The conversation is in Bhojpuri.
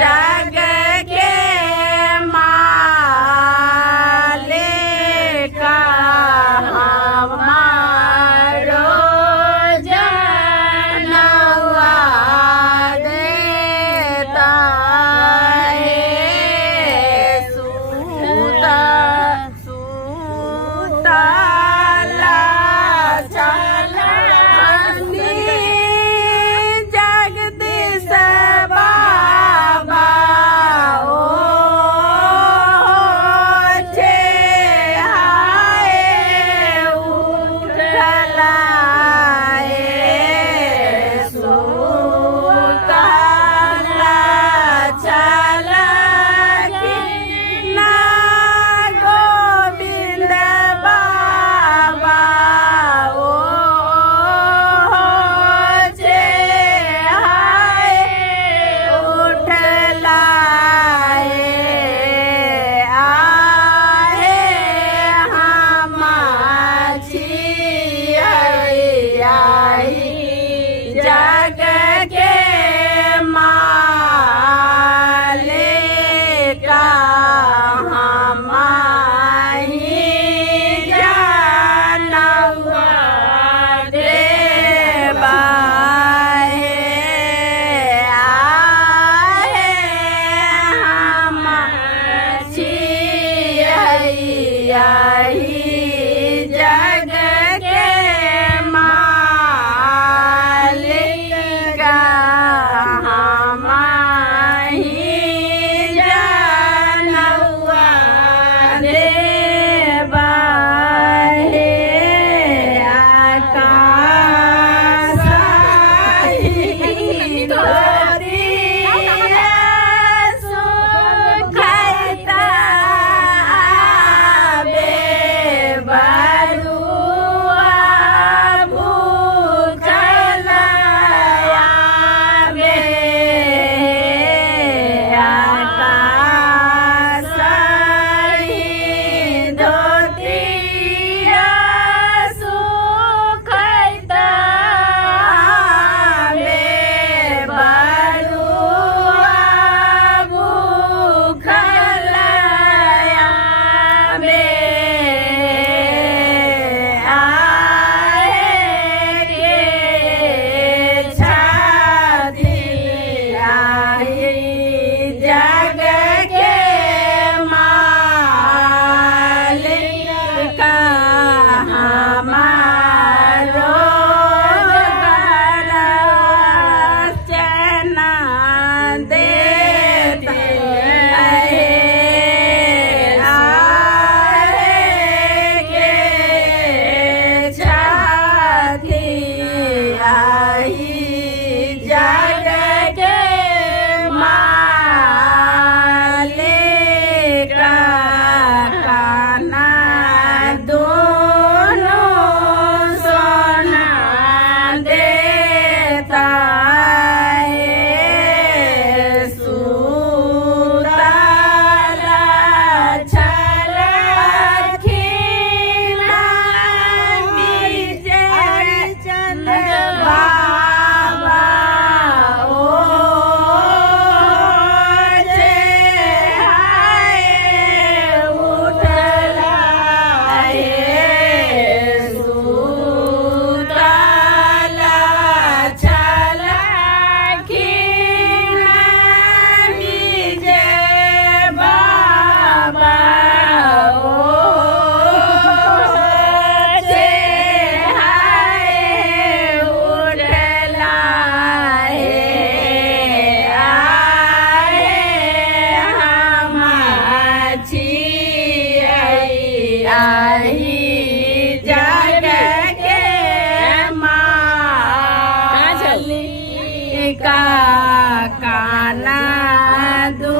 जग के मालिक हमारो जनवा देता है सूता सूतला चलनी जगदीश बाबा ओ छे हाय उठला सूतला चलनी ना गोविंद बाबा ओ छे हाय उठला आहे हम जग के मालिक हमारी जनवा देवा आहे हम जग के मालिक हमारी जनवा देवा आकाश सुखता बेबरुआ भूखला आकाश धोतिया सुखता बेबरुआ भूखला जग के मालिक हमारो चना देते जग के मालिक काना दोनों सोना देता है सूतला छलखिला विजय चंद्र बाबा ओ छे हाय उठला सूतला छलखिला विजय बाबा ओ छे हाय उठला जग के मालिक काना दो